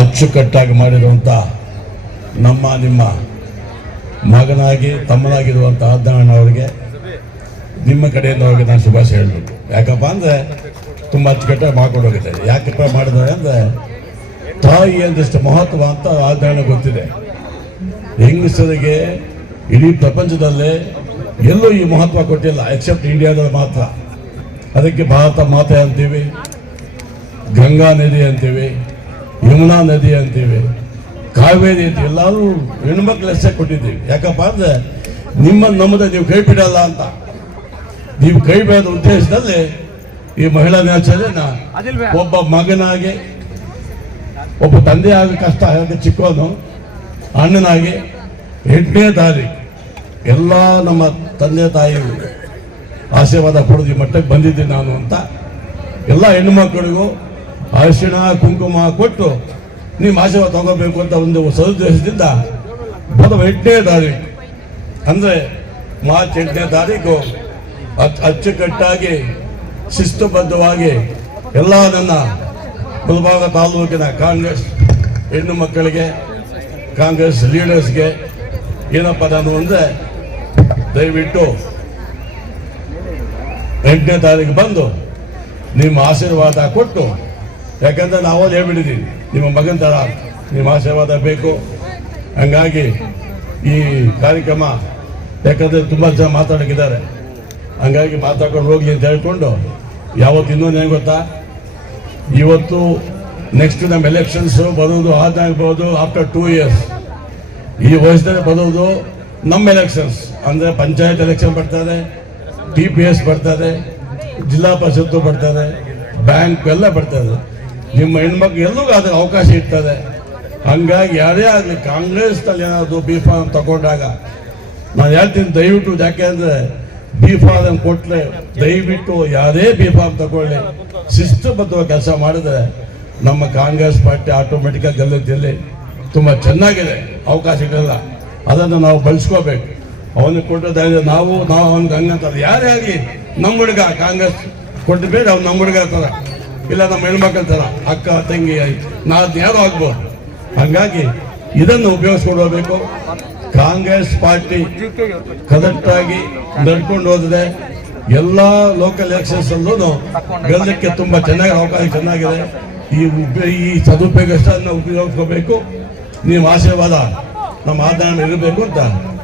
ಅಚ್ಚುಕಟ್ಟಾಗಿ ಮಾಡಿರುವಂಥ ನಿಮ್ಮ ಮಗನಾಗಿ ತಮ್ಮನಾಗಿರುವಂಥ ಆದ್ದಣ್ಣ ಅವರಿಗೆ ನಿಮ್ಮ ಕಡೆಯಿಂದ ಅವರಿಗೆ ನಾನು ಶುಭಾಶಯ ಹೇಳಬೇಕು. ಯಾಕಪ್ಪ ಅಂದರೆ ತುಂಬ ಅಚ್ಚುಕಟ್ಟಾಗಿ ಮಾಡ್ಕೊಂಡು ಹೋಗಿದ್ದಾರೆ. ಯಾಕಪ್ಪ ಮಾಡಿದ್ದಾರೆ ಅಂದರೆ ತಾಯಿ ಅಂದಷ್ಟು ಮಹತ್ವ ಅಂತ ಆದ್ದಣ್ಣ ಗೊತ್ತಿದೆ. ಹೆಂಗಸರಿಗೆ ಇಡೀ ಪ್ರಪಂಚದಲ್ಲೇ ಎಲ್ಲೂ ಈ ಮಹತ್ವ ಕೊಟ್ಟಿಲ್ಲ, ಎಕ್ಸೆಪ್ಟ್ ಇಂಡಿಯಾದಲ್ಲಿ ಮಾತ್ರ. ಅದಕ್ಕೆ ಭಾರತ ಮಾತೆ ಅಂತೀವಿ, ಗಂಗಾ ನದಿ ಅಂತೀವಿ, ಯಮುನಾ ನದಿ ಅಂತೀವಿ, ಕಾವೇರಿ ಅಂತೀವಿ. ಎಲ್ಲರೂ ಹೆಣ್ಮಕ್ಳು ಹೆಸರು ಕೊಟ್ಟಿದ್ದೀವಿ. ಯಾಕಪ್ಪ ಅಂದರೆ ನಮ್ಮದು ನೀವು ಕೈ ಬಿಡಲ್ಲ ಅಂತ. ನೀವು ಕೈ ಬಿಡೋದ ಉದ್ದೇಶದಲ್ಲಿ ಈ ಮಹಿಳಾ ದಿನಾಚರಣೆನ ಒಬ್ಬ ಮಗನಾಗಿ, ಒಬ್ಬ ತಂದೆಯಾಗಿ ಕಷ್ಟ ಆಗಿ ಚಿಕ್ಕವನು, ಅಣ್ಣನಾಗಿ 8ನೇ ತಾರೀಕು ಎಲ್ಲ ನಮ್ಮ ತಂದೆ ತಾಯಿ ಆಶೀರ್ವಾದ ಪಡೆದು ಈ ಮಟ್ಟಕ್ಕೆ ಬಂದಿದ್ದೀನಿ ನಾನು ಅಂತ ಎಲ್ಲ ಹೆಣ್ಣು ಮಕ್ಕಳಿಗೂ ಅರಿಶಿಣ ಕುಂಕುಮ ಕೊಟ್ಟು ನೀವು ಆಶೀರ್ವಾದ ತಗೋಬೇಕು ಅಂತ ಒಂದು ಸದುದ್ದೇಶದಿಂದ 8ನೇ ತಾರೀಕು ಅಂದರೆ ಮಾರ್ಚ್ 8ನೇ ತಾರೀಕು ಅಚ್ಚುಕಟ್ಟಾಗಿ ಶಿಸ್ತುಬದ್ಧವಾಗಿ ಎಲ್ಲ ನನ್ನ ಮುಳಬಾಗ ತಾಲೂಕಿನ ಕಾಂಗ್ರೆಸ್ ಹೆಣ್ಣು ಮಕ್ಕಳಿಗೆ, ಕಾಂಗ್ರೆಸ್ ಲೀಡರ್ಸ್ಗೆ ಏನಪ್ಪ ನಾನು ಅಂದರೆ ದಯವಿಟ್ಟು 8ನೇ ತಾರೀಕು ಬಂದು ನಿಮ್ಮ ಆಶೀರ್ವಾದ ಕೊಟ್ಟು, ಯಾಕಂದರೆ ನಾವಲ್ಲಿ ಹೇಳ್ಬಿಟ್ಟಿದ್ದೀವಿ ನಿಮ್ಮ ಮಗನ ಥರ ನಿಮ್ಮ ಆಶೀರ್ವಾದ ಬೇಕು. ಹಂಗಾಗಿ ಈ ಕಾರ್ಯಕ್ರಮ ಯಾಕಂದರೆ ತುಂಬ ಜನ ಮಾತಾಡೋಕ್ಕಿದ್ದಾರೆ, ಹಂಗಾಗಿ ಮಾತಾಡ್ಕೊಂಡು ಹೋಗ್ಲಿ ಅಂತ ಹೇಳ್ಕೊಂಡು ಯಾವತ್ತು ಇನ್ನೊಂದು ಏನು ಗೊತ್ತಾ, ಇವತ್ತು ನೆಕ್ಸ್ಟ್ ನಮ್ಮ ಎಲೆಕ್ಷನ್ಸು ಬರೋದು ಆದಾಗ್ಬೋದು ಆಫ್ಟರ್ 2 years. ಈ ವಯಸ್ಸಲ್ಲಿ ಬರೋದು ನಮ್ಮ ಎಲೆಕ್ಷನ್ಸ್ ಅಂದರೆ ಪಂಚಾಯತ್ ಎಲೆಕ್ಷನ್ ಬರ್ತದೆ, TPS ಬರ್ತದೆ, ಜಿಲ್ಲಾ ಪರಿಷತ್ತು ಬರ್ತದೆ, ಬ್ಯಾಂಕ್ ಎಲ್ಲ ಬರ್ತದೆ. ನಿಮ್ಮ ಹೆಣ್ಮಕ್ಳು ಎಲ್ಲರಿಗೂ ಅದರ ಅವಕಾಶ ಇರ್ತದೆ. ಹಂಗಾಗಿ ಯಾರೇ ಆಗಲಿ ಕಾಂಗ್ರೆಸ್ನಲ್ಲಿ ಏನಾದರೂ B.Pharm ತಗೊಂಡಾಗ ನಾನು ಹೇಳ್ತೀನಿ ದಯವಿಟ್ಟು, ಯಾಕೆ ಅಂದರೆ B.Pharm ಕೊಟ್ಟರೆ ದಯವಿಟ್ಟು ಯಾರೇ B.Pharm ತಗೊಳ್ಳಿ, ಶಿಸ್ತುಬದ್ಧವಾಗಿ ಕೆಲಸ ಮಾಡಿದ್ರೆ ನಮ್ಮ ಕಾಂಗ್ರೆಸ್ ಪಾರ್ಟಿ ಆಟೋಮೆಟಿಕಾಗಿ ಗೆಲ್ಲುತ್ತಿಲ್ಲಿ ತುಂಬ ಚೆನ್ನಾಗಿದೆ ಅವಕಾಶಗಳೆಲ್ಲ. ಅದನ್ನು ನಾವು ಬಳಸ್ಕೋಬೇಕು. ಅವನಿಗೆ ಕೊಟ್ಟದ ನಾವು ಅವನಿಗೆ ಹಂಗಂತಾರೆ. ಯಾರೇ ಆಗಲಿ ನಮ್ಮ ಹುಡುಗ ಕಾಂಗ್ರೆಸ್ ಕೊಟ್ಟು ಬೇಡ, ಅವ್ನು ನಮ್ಮ ಹುಡುಗ ಥರ, ಇಲ್ಲ ನಮ್ಮ ಹೆಣ್ಮಕ್ಳ ಥರ, ಅಕ್ಕ ತಂಗಿ ಯಾರು ಆಗ್ಬೋದು. ಹಾಗಾಗಿ ಇದನ್ನು ಉಪಯೋಗಿಸ್ಕೊಂಡು ಹೋಗ್ಬೇಕು. ಕಾಂಗ್ರೆಸ್ ಪಾರ್ಟಿ ಕರೆಕ್ಟಾಗಿ ನಡ್ಕೊಂಡು ಹೋದ್ರೆ ಎಲ್ಲ ಲೋಕಲ್ ಎಲೆಕ್ಷನ್ಸ್ ಅಲ್ಲೂ ಗೆಲ್ಲಕ್ಕೆ ತುಂಬ ಚೆನ್ನಾಗಿ ಅವಕಾಶ ಚೆನ್ನಾಗಿದೆ. ಈ ಸದುಪಯೋಗಷ್ಟನ್ನು ಉಪಯೋಗಿಸ್ಕೋಬೇಕು. ನೀವು ಆಶೀರ್ವಾದ ನಮ್ಮ ಆದಾಯ ಇರಬೇಕು ಅಂತ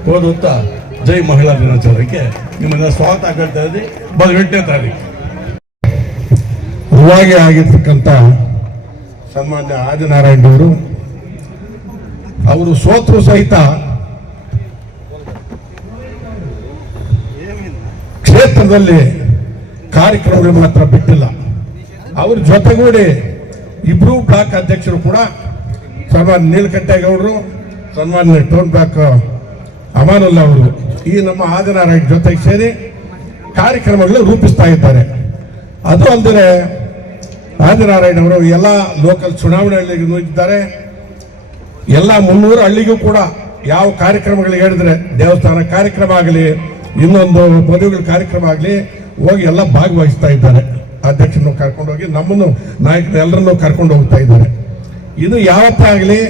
ಕೋರುತ್ತಾ ಜೈ ಮಹಿಳಾ ದಿನಾಚರಣೆಗೆ ನಿಮ್ಮನ್ನ ಸ್ವಾಗತ ಆಗ್ತಾ ಇದ್ದೀವಿ. 8ನೇ ತಾರೀಕು ರುವಾಗಿ ಆಗಿರ್ತಕ್ಕಂಥ ಸನ್ಮಾನ್ಯ ಆದಿನಾರಾಯಣವರು ಅವರು ಸೋತರು ಸಹಿತ ಕ್ಷೇತ್ರದಲ್ಲಿ ಕಾರ್ಯಕ್ರಮಗಳು ಮಾತ್ರ ಬಿಟ್ಟಿಲ್ಲ. ಅವ್ರ ಜೊತೆಗೂಡಿ ಇಬ್ರು ಬ್ಲಾಕ್ ಅಧ್ಯಕ್ಷರು ಕೂಡ ಸನ್ಮಾನ್ಯ ನೀಲಕಂಠೇಗೌಡರು, ಸನ್ಮಾನ್ಯ ಟೋನ್ ಬ್ಲಾಕ್ ಅಮಾನುಲ್ಲಾ ಅವರು ಈ ನಮ್ಮ ಆದಿನಾರಾಯಣ ಜೊತೆಗೆ ಸೇರಿ ಕಾರ್ಯಕ್ರಮಗಳು ರೂಪಿಸ್ತಾ ಇದ್ದಾರೆ. ಅದು ಅಲ್ಲದೆ ಆದಿನಾರಾಯಣ ಅವರು ಎಲ್ಲ ಲೋಕಲ್ ಚುನಾವಣೆಗಳಿಗೂ ಇದ್ದಾರೆ. ಎಲ್ಲ 300 ಹಳ್ಳಿಗೂ ಕೂಡ ಯಾವ ಕಾರ್ಯಕ್ರಮಗಳಿಗೆ ಹೇಳಿದ್ರೆ, ದೇವಸ್ಥಾನ ಕಾರ್ಯಕ್ರಮ ಆಗಲಿ, ಇನ್ನೊಂದು ಮದುವೆಗಳ ಕಾರ್ಯಕ್ರಮ ಆಗಲಿ, ಹೋಗಿ ಎಲ್ಲ ಭಾಗವಹಿಸ್ತಾ ಇದ್ದಾರೆ. ಅಧ್ಯಕ್ಷರನ್ನು ಕರ್ಕೊಂಡೋಗಿ ನಮ್ಮನ್ನು ನಾಯಕರು ಎಲ್ಲರನ್ನೂ ಕರ್ಕೊಂಡು ಹೋಗ್ತಾ ಇದ್ದಾರೆ. ಇದು ಯಾವತ್ತೇ ಆಗಲಿ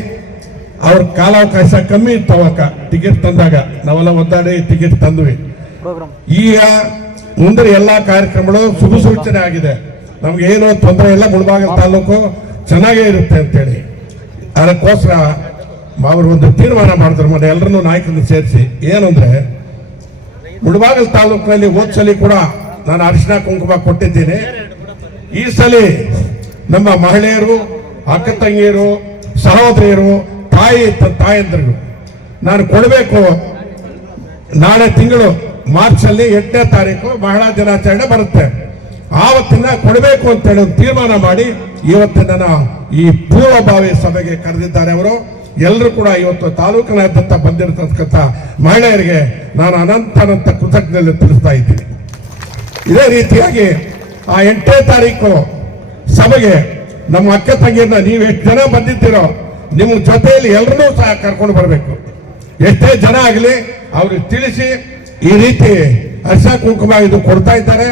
ಅವ್ರ ಕಾಲಾವಕಾಶ ಕಮ್ಮಿ ಇತ್ತು. ಅವಾಗ ಟಿಕೆಟ್ ತಂದಾಗ ನಾವೆಲ್ಲ ಒದ್ದಾಡಿ ಟಿಕೆಟ್ ತಂದ್ವಿ. ಈಗ ಮುಂದೆ ಎಲ್ಲ ಕಾರ್ಯಕ್ರಮಗಳು ಶುಭ ಸೂಚನೆ ಆಗಿದೆ. ನಮ್ಗೆ ಏನೋ ತೊಂದರೆ ಇಲ್ಲ, ಮುಳಬಾಗಿಲು ತಾಲೂಕು ಚೆನ್ನಾಗೇ ಇರುತ್ತೆ ಅಂತೇಳಿ. ಅದಕ್ಕೋಸ್ಕರ ಅವರು ಒಂದು ತೀರ್ಮಾನ ಮಾಡಿದ್ರು, ಮನೆ ಎಲ್ಲರನ್ನೂ ನಾಯಕರನ್ನು ಸೇರಿಸಿ. ಏನಂದ್ರೆ ಮುಳಬಾಗಿಲು ತಾಲೂಕಿನಲ್ಲಿ ಹೋದ್ಸಲಿ ಕೂಡ ನಾನು ಅರಿಶಿಣ ಕುಂಕುಮ ಕೊಟ್ಟಿದ್ದೀನಿ. ಈ ಸಲ ನಮ್ಮ ಮಹಿಳೆಯರು, ಅಕ್ಕ ತಂಗಿಯರು, ಸಹೋದರಿಯರು, ತಾಯಂದ್ರಿಗೂ ನಾನು ಕೊಡಬೇಕು. ನಾಳೆ ತಿಂಗಳು ಮಾರ್ಚ್ ಅಲ್ಲಿ 8ನೇ ತಾರೀಕು ಮಹಿಳಾ ದಿನಾಚರಣೆ ಬರುತ್ತೆ. ಆವತ್ತಿನ ಕೊಡಬೇಕು ಅಂತೇಳಿ ಒಂದು ತೀರ್ಮಾನ ಮಾಡಿ ಇವತ್ತಿನ ಈ ಪೂರ್ವಭಾವಿ ಸಭೆಗೆ ಕರೆದಿದ್ದಾರೆ ಅವರು. ಎಲ್ಲರೂ ಕೂಡ ಇವತ್ತು ತಾಲೂಕಿನಾದ್ಯಂತ ಬಂದಿರತಕ್ಕಂಥ ಮಹಿಳೆಯರಿಗೆ ನಾನು ಅನಂತ ಕೃತಜ್ಞತೆ ತಿಳಿಸ್ತಾ ಇದ್ದೀನಿ. ಇದೇ ರೀತಿಯಾಗಿ ಆ 8ನೇ ತಾರೀಕು ಸಭೆಗೆ ನಮ್ಮ ಅಕ್ಕ ತಂಗಿಯನ್ನ ನೀವು ಎಷ್ಟು ಜನ ಬಂದಿದ್ದೀರೋ ನಿಮ್ಮ ಜೊತೆಯಲ್ಲಿ ಎಲ್ಲರನ್ನೂ ಸಹ ಕರ್ಕೊಂಡು ಬರಬೇಕು. ಎಷ್ಟೇ ಜನ ಆಗಲಿ ಅವ್ರಿಗೆ ತಿಳಿಸಿ ಈ ರೀತಿ ಅರಿಶಿಣ ಕುಂಕುಮ ಇದು ಕೊಡ್ತಾ ಇದ್ದಾರೆ,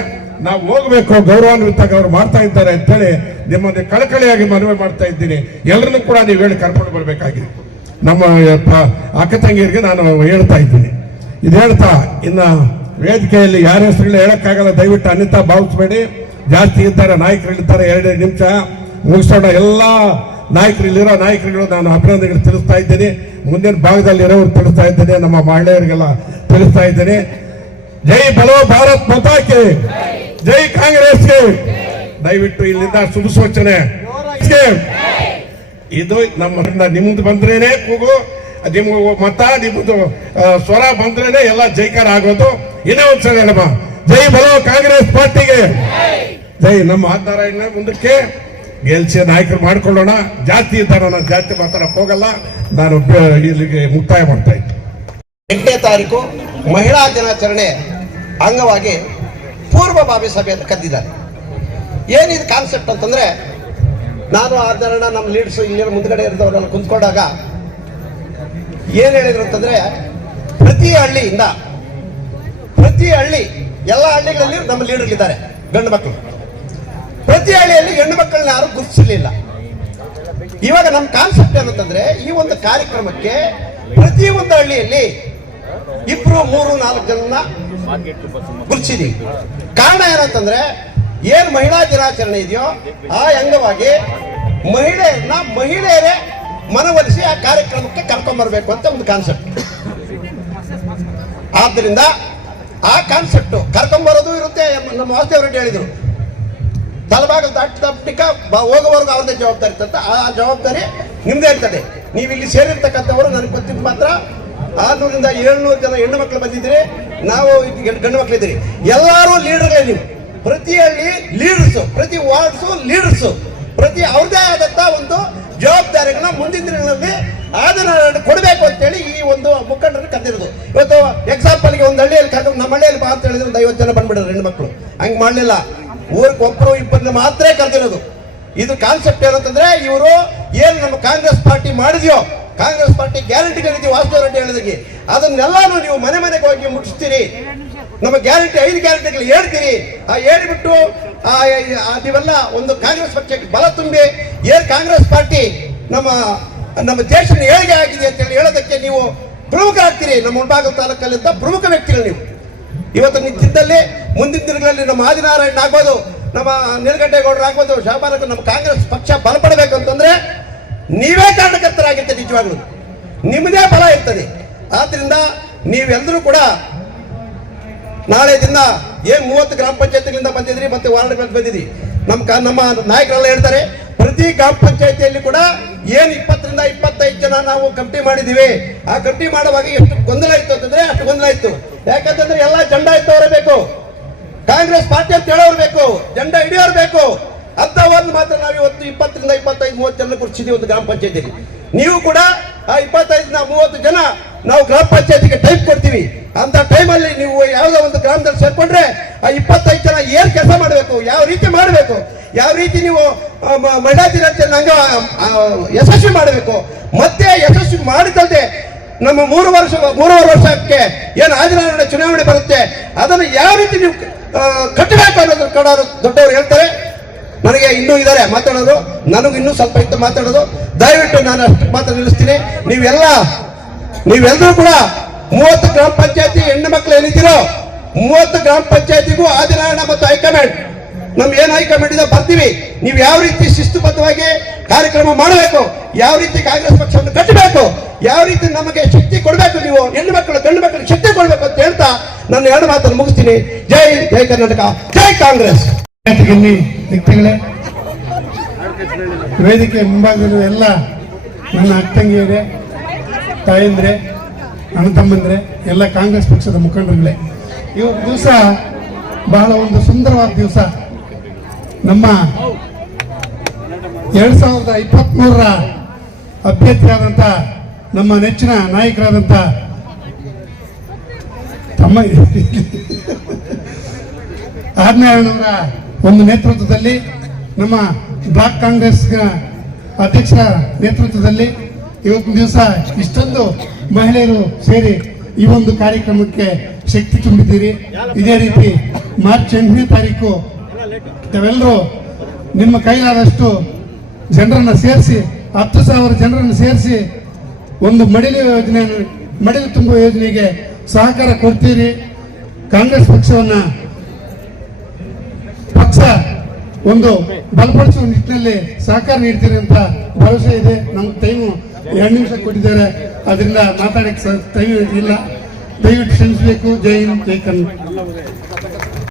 ನಾವು ಹೋಗ್ಬೇಕು, ಗೌರವಾನ್ವಿತ ಅವ್ರು ಮಾಡ್ತಾ ಇದ್ದಾರೆ ಅಂತೇಳಿ ನಿಮ್ಮಲ್ಲಿ ಕಳಕಳಿಯಾಗಿ ಮನವಿ ಮಾಡ್ತಾ ಇದ್ದೀನಿ. ಎಲ್ಲರನ್ನೂ ಕೂಡ ನೀವು ಹೇಳಿ ಕರ್ಕೊಂಡು ಬರಬೇಕಾಗಿದೆ. ನಮ್ಮ ಅಕ್ಕ ತಂಗಿಯರಿಗೆ ನಾನು ಹೇಳ್ತಾ ಇದ್ದೀನಿ. ಇದು ಹೇಳ್ತಾ ಇನ್ನ ವೇದಿಕೆಯಲ್ಲಿ ಯಾರ ಹೆಸರುಗಳು ಹೇಳಕ್ಕಾಗಲ್ಲ, ದಯವಿಟ್ಟು ಅನ್ಯತಾ ಭಾವಿಸಬೇಡಿ. ಜಾಸ್ತಿ ಇದ್ದಾರೆ, ನಾಯಕರು ಇರ್ತಾರೆ. 2 ನಿಮಿಷ ಮುಗಿಸೋಣ. ಎಲ್ಲ ನಾಯಕರಿಲ್ಲಿರೋ ನಾಯಕರುಗಳು ನಾನು ಅಭಿನಂದನೆಗಳು ತಿಳಿಸ್ತಾ ಇದ್ದೀನಿ. ಮುಂದಿನ ಭಾಗದಲ್ಲಿ ಇರೋರು ತಿಳಿಸ್ತಾ ಇದ್ದೇನೆ, ನಮ್ಮ ಮಹಿಳೆಯರಿಗೆಲ್ಲ ತಿಳಿಸ್ತಾ ಇದ್ದೇನೆ. ಜೈ ಬಲೋ ಭಾರತ್ ಮಾತಾಕ್ಕೆ, ಜೈ ಕಾಂಗ್ರೆಸ್ಗೆ. ದಯವಿಟ್ಟು ಇಲ್ಲಿಂದ ಶುಭ ಸೂಚನೆ. ಇದು ನಮ್ಮ ನಿಮ್ದು ಬಂದ್ರೇನೆ ಕೂಗು, ನಿಮ್ಮ ಮತ ನಿಮ್ಮದು ಸ್ವರ ಬಂದ್ರೇನೆ ಎಲ್ಲ ಜೈಕಾರ ಆಗೋದು. ಇನ್ನೇ ಒಂದ್ಸಲ ನಮ್ಮ ಜೈ ಬಲೋ ಕಾಂಗ್ರೆಸ್ ಪಾರ್ಟಿಗೆ ಜೈ. ನಮ್ಮ ಆಧಾರ ಮುಂದಕ್ಕೆ ಗೆಲ್ಸಿ ನಾಯಕರು ಮಾಡ್ಕೊಳ್ಳೋಣ. ಜಾತಿ ಇದ್ದಾರ, ನಾನು ಜಾತಿ ಮಾತಾಡಕ್ ಹೋಗಲ್ಲ. ನಾನು ಇಲ್ಲಿಗೆ ಮುಕ್ತಾಯ ಮಾಡ್ತಾ ಇದ್ದೆ. 8ನೇ ತಾರೀಕು ಮಹಿಳಾ ದಿನಾಚರಣೆ ಅಂಗವಾಗಿ ಪೂರ್ವಭಾವಿ ಸಭೆಯನ್ನು ಕರೆದಿದ್ದಾರೆ. ಏನಿದು ಕಾನ್ಸೆಪ್ಟ್ ಅಂತಂದ್ರೆ, ನಾನು ಆಧಾರಣ ನಮ್ಮ ಲೀಡರ್ಸ್ ಇಲ್ಲಿ ಮುಂದ್ಗಡೆ ಇರಿದವರೆಲ್ಲ ಕುಂತ್ಕೊಂಡಾಗ ಏನ್ ಹೇಳಿದ್ರು ಅಂತಂದ್ರೆ, ಪ್ರತಿ ಹಳ್ಳಿಯಿಂದ ಪ್ರತಿ ಹಳ್ಳಿ, ಎಲ್ಲ ಹಳ್ಳಿಗಳಲ್ಲಿ ನಮ್ಮ ಲೀಡರ್ ಇದ್ದಾರೆ ಗಂಡು ಮಕ್ಕಳು. ಪ್ರತಿ ಹಳ್ಳಿಯಲ್ಲಿ ಹೆಣ್ಣು ಮಕ್ಕಳನ್ನ ಯಾರು ಗುರುತಿಸಲಿಲ್ಲ. ಇವಾಗ ನಮ್ಮ ಕಾನ್ಸೆಪ್ಟ್ ಏನಂತಂದ್ರೆ, ಈ ಒಂದು ಕಾರ್ಯಕ್ರಮಕ್ಕೆ ಪ್ರತಿ ಒಂದು ಹಳ್ಳಿಯಲ್ಲಿ 2, 3, 4 ಜನನ್ನ ಗುರುತಿಸಿದೀವಿ. ಕಾರಣ ಏನಂತಂದ್ರೆ, ಏನ್ ಮಹಿಳಾ ದಿನಾಚರಣೆ ಇದೆಯೋ ಆ ಅಂಗವಾಗಿ ಮಹಿಳೆಯರೇ ಮನವೊಲಿಸಿ ಆ ಕಾರ್ಯಕ್ರಮಕ್ಕೆ ಕರ್ಕೊಂಡ್ ಬರಬೇಕು ಅಂತ ಒಂದು ಕಾನ್ಸೆಪ್ಟ್. ಆದ್ದರಿಂದ ಆ ಕಾನ್ಸೆಪ್ಟ್ ಕರ್ಕೊಂಡ್ ಬರೋದು ಇರುತ್ತೆ. ನಮ್ಮ ವಾಸುದೇವ್ ರೆಡ್ಡಿ ಹೇಳಿದ್ರು, ತಲಭಾಗದ ದಾಟಿಕ ಹೋಗುವವರೆಗೂ ಅವ್ರದ್ದೇ ಜವಾಬ್ದಾರಿ ಇರ್ತಂತ. ಆ ಜವಾಬ್ದಾರಿ ನಿಮ್ದೇ ಇರ್ತದೆ. ನೀವು ಇಲ್ಲಿ ಸೇರಿರ್ತಕ್ಕಂಥವರು ನನಗೆ ಗೊತ್ತಿದ್ದು ಮಾತ್ರ 600ರಿಂದ 700 ಜನ ಹೆಣ್ಣು ಮಕ್ಕಳು ಬಂದಿದ್ದೀರಿ, ನಾವು ಗಂಡು ಮಕ್ಕಳಿದ್ದೀರಿ. ಎಲ್ಲರೂ ಲೀಡರ್ಗಳೇ. ನೀವು ಪ್ರತಿ ಹಳ್ಳಿ ಲೀಡರ್ಸು, ಪ್ರತಿ ವಾರ್ಡ್ಸು ಲೀಡರ್ಸು, ಪ್ರತಿ ಅವ್ರದೇ ಆದಂತ ಒಂದು ಜವಾಬ್ದಾರಿಗಳನ್ನ ಮುಂದಿನ ದಿನಗಳಲ್ಲಿ ಅದನ್ನ ಕೊಡಬೇಕು ಅಂತೇಳಿ ಈ ಒಂದು ಮುಖಂಡರನ್ನು ಕರೆದಿರೋದು. ಇವತ್ತು ಎಕ್ಸಾಂಪಲ್ಗೆ ಒಂದು ಹಳ್ಳಿಯಲ್ಲಿ ಕರ್ಕೊಂಡು, ನಮ್ಮ ಹಳ್ಳಿಯಲ್ಲಿ ಬಾ ಅಂತ ಹೇಳಿದ್ರೆ 50 ಜನ ಬಂದ್ಬಿಡೋರು ಹೆಣ್ಣು ಮಕ್ಕಳು. ಹಂಗೆ ಮಾಡಲಿಲ್ಲ. ಊರಿಗೆ 1-2 ಮಾತ್ರ ಕರೆದಿರೋದು. ಇದು ಕಾನ್ಸೆಪ್ಟ್ ಏನಂತಂದ್ರೆ, ಇವರು ಏನು ನಮ್ಮ ಕಾಂಗ್ರೆಸ್ ಪಾರ್ಟಿ ಮಾಡಿದ್ಯೋ, ಕಾಂಗ್ರೆಸ್ ಪಾರ್ಟಿ ಗ್ಯಾರಂಟಿಗಳಿದೆಯೋ ವಾಸುದೇವ್ ರೆಡ್ಡಿ ಹೇಳಿದಾಗೆ, ಅದನ್ನೆಲ್ಲಾನು ನೀವು ಮನೆ ಮನೆಗೆ ಹೋಗಿ ಮುಟ್ಟಿಸ್ತೀರಿ. ನಮ್ಮ ಗ್ಯಾರಂಟಿ 5 ಗ್ಯಾರಂಟಿಗಳು ಹೇಳ್ತೀರಿ. ಆ ಹೇಳಿಬಿಟ್ಟು ನೀವೆಲ್ಲ ಒಂದು ಕಾಂಗ್ರೆಸ್ ಪಕ್ಷಕ್ಕೆ ಬಲ ತುಂಬಿ, ಏನ್ ಕಾಂಗ್ರೆಸ್ ಪಾರ್ಟಿ ನಮ್ಮ ದೇಶದ ಏಳಿಗೆ ಆಗಿದೆ ಅಂತ ಹೇಳೋದಕ್ಕೆ ನೀವು ಪ್ರಮುಖರಾಗ್ತೀರಿ. ನಮ್ಮ ಮುಳಬಾಗಿಲು ತಾಲೂಕಲ್ಲಿಂದ ಪ್ರಮುಖ ವ್ಯಕ್ತಿಗಳು ನೀವು. ಇವತ್ತು ನಿಂತಿದ್ದಲ್ಲಿ ಮುಂದಿನ ದಿನಗಳಲ್ಲಿ ನಮ್ಮ ಆದಿನಾರಾಯಣ ಆಗ್ಬೋದು, ನಮ್ಮ ನೀಲಗಂಠೇಗೌಡರು ಆಗ್ಬೋದು, ಶಾಬಾರಕ ನಮ್ಮ ಕಾಂಗ್ರೆಸ್ ಪಕ್ಷ ಬಲಪಡಬೇಕು ಅಂತಂದ್ರೆ ನೀವೇ ಕಾರಣಕರ್ತರಾಗಿರ್ತೀರಿ. ನಿಜವಾಗ್ಲೂ ನಿಮ್ಮದೇ ಬಲ ಇರ್ತದೆ. ಆದ್ರಿಂದ ನೀವೆಲ್ಲರೂ ಕೂಡ ನಾಳೆ ದಿನ ಏನ್ 30 ಗ್ರಾಮ ಪಂಚಾಯತಿಗಳಿಂದ ಬಂದಿದ್ರಿ, ಮತ್ತೆ ವಾರ್ಡ್ಗಳಲ್ಲಿ ಬಂದಿದ್ರಿ. ನಮ್ಮ ನಾಯಕರೆಲ್ಲ ಹೇಳ್ತಾರೆ, ಪ್ರತಿ ಗ್ರಾಮ ಪಂಚಾಯತಿಯಲ್ಲಿ ಕೂಡ ಏನ್ 20ರಿಂದ 25 ಜನ ನಾವು ಕಮಿಟಿ ಮಾಡಿದೀವಿ. ಆ ಕಮಿಟಿ ಮಾಡುವಾಗ ಎಷ್ಟು ಗೊಂದಲ ಇತ್ತು ಅಂತಂದ್ರೆ ಅಷ್ಟು ಗೊಂದಲ ಇತ್ತು. ಯಾಕಂತಂದ್ರೆ ಎಲ್ಲ ಜೆಂಡ ಎತ್ತವರೇ ಬೇಕು, ಕಾಂಗ್ರೆಸ್ ಪಾರ್ಟಿ ಅಂತ ಹೇಳೋರು ಬೇಕು, ಜೆಂಡ ಹಿಡಿಯೋರು ಬೇಕು ಅಂತ ಒಂದು ಮಾತ್ರ ನಾವು ಇವತ್ತು 20ರಿಂದ 25, 30 ಜನ ಕುರ್ಸಿದೀವಿ ಒಂದು ಗ್ರಾಮ ಪಂಚಾಯತಿಯಲ್ಲಿ. ನೀವು ಕೂಡ ಆ 25ರಿಂದ 30 ಜನ ನಾವು ಗ್ರಾಮ ಪಂಚಾಯತಿಗೆ ಟೈಪ್ ಕೊಡ್ತೀವಿ. ಅಂತ ಟೈಮಲ್ಲಿ ನೀವು ಯಾವುದೋ ಒಂದು ಗ್ರಾಮದಲ್ಲಿ ಸೇರ್ಕೊಂಡ್ರೆ ಆ 25 ಜನ ಏನ್ ಕೆಲಸ ಮಾಡಬೇಕು, ಯಾವ ರೀತಿ ಮಾಡಬೇಕು, ಯಾವ ರೀತಿ ನೀವು ಮಹಿಳಾ ದಿನಾಚರಣೆ ಯಶಸ್ವಿ ಮಾಡಬೇಕು, ಮತ್ತೆ ಯಶಸ್ವಿ ಮಾಡಿದಲ್ಲದೆ ನಮ್ಮ 3 ವರ್ಷಕ್ಕೆ ಏನು ಆದಿನಾರಾಯಣ ಚುನಾವಣೆ ಬರುತ್ತೆ ಅದನ್ನು ಯಾವ ರೀತಿ ನೀವು ಕಟ್ಟಬೇಕು ಅನ್ನೋದು ದೊಡ್ಡವರು ಹೇಳ್ತಾರೆ. ನನಗೆ ಇನ್ನೂ ಇದ್ದಾರೆ ಮಾತಾಡೋದು, ನನಗೂ ಇನ್ನೂ ಸ್ವಲ್ಪ ಇತ್ತು ಮಾತಾಡೋದು. ದಯವಿಟ್ಟು ನಾನು ಅಷ್ಟು ಮಾತ್ರ ನಿಲ್ಲಿಸ್ತೀನಿ. ನೀವೆಲ್ಲರೂ ಕೂಡ 30 ಗ್ರಾಮ ಪಂಚಾಯತಿ ಹೆಣ್ಣು ಮಕ್ಕಳು ಏನಿದ್ದೀರೋ 30 ಗ್ರಾಮ ಪಂಚಾಯತಿಗೂ ಆದಿನಾರಾಯಣ ಮತ್ತು ಹೈಕಮಾಂಡ್, ನಮ್ ಏನ್ ಹೈಕಮಾಂಡ್ ಇದೆ ಬರ್ತೀವಿ. ನೀವು ಯಾವ ರೀತಿ ಶಿಸ್ತುಬದ್ಧವಾಗಿ ಕಾರ್ಯಕ್ರಮ ಮಾಡಬೇಕು, ಯಾವ ರೀತಿ ಕಾಂಗ್ರೆಸ್ ಪಕ್ಷವನ್ನು ಕಟ್ಟಬೇಕು, ಯಾವ ರೀತಿ ನಮಗೆ ಶಕ್ತಿ ಕೊಡಬೇಕು, ನೀವು ಹೆಣ್ಣು ಮಕ್ಕಳು ಗಂಡು ಮಕ್ಕಳಿಗೆ ಶಕ್ತಿ ಕೊಡಬೇಕು ಅಂತ ಹೇಳ್ತಾ ನನ್ನ 2 ಮಾತನ್ನು ಮುಗಿಸ್ತೀನಿ. ಜೈ ಜೈ ಕರ್ನಾಟಕ, ಜೈ ಕಾಂಗ್ರೆಸ್. ವ್ಯಕ್ತಿಗಳೇ, ವೇದಿಕೆ ಮುಂಭಾಗದ ಎಲ್ಲ ನನ್ನ ಅಕ್ಕಂಗಿಯರೇ, ತಾಯಂದ್ರೆ, ಅಣ್ಣ ತಮ್ಮಂದ್ರೆ, ಎಲ್ಲ ಕಾಂಗ್ರೆಸ್ ಪಕ್ಷದ ಮುಖಂಡರುಗಳೇ, ಇವತ್ತು ದಿವಸ ಬಹಳ ಒಂದು ಸುಂದರವಾದ ದಿವಸ. ನಮ್ಮ 2023ರ ಅಭ್ಯರ್ಥಿಯಾದಂಥ ನಮ್ಮ ನೆಚ್ಚಿನ ನಾಯಕರಾದಂಥ ತಮ್ಮ ಆದಿನಾರಾಯಣವರ ಒಂದು ನೇತೃತ್ವದಲ್ಲಿ, ನಮ್ಮ ಬ್ಲಾಕ್ ಕಾಂಗ್ರೆಸ್ ಅಧ್ಯಕ್ಷರ ನೇತೃತ್ವದಲ್ಲಿ ಇವತ್ತಿನ ದಿವಸ ಇಷ್ಟೊಂದು ಮಹಿಳೆಯರು ಸೇರಿ ಈ ಒಂದು ಕಾರ್ಯಕ್ರಮಕ್ಕೆ ಶಕ್ತಿ ತುಂಬಿದ್ದೀರಿ. ಇದೇ ರೀತಿ ಮಾರ್ಚ್ 8ನೇ ತಾರೀಕು ತಾವೆಲ್ಲರೂ ನಿಮ್ಮ ಕೈಲಾದಷ್ಟು ಜನರನ್ನು ಸೇರಿಸಿ 10,000 ಜನರನ್ನು ಸೇರಿಸಿ ಒಂದು ಮಡಿಲು ತುಂಬುವ ಯೋಜನೆಗೆ ಸಹಕಾರ ಕೊಡ್ತೀರಿ. ಕಾಂಗ್ರೆಸ್ ಪಕ್ಷ ಒಂದು ಬಲಪಡಿಸುವ ನಿಟ್ಟಿನಲ್ಲಿ ಸಹಕಾರ ನೀಡ್ತೀರಿ ಅಂತ ಭರವಸೆ ಇದೆ. ನಮ್ಗೆ ಟೈಮು 2 ನಿಮಿಷ ಕೊಟ್ಟಿದ್ದಾರೆ, ಅದರಿಂದ ಮಾತಾಡಕ್ಕೆ ಟೈಮ್ ಇಲ್ಲ. ದಯವಿಟ್ಟು ಕ್ಷಮಿಸಬೇಕು. ಜೈ ಹಿಂದ್, ಜೈ ಕನ್ನಡ.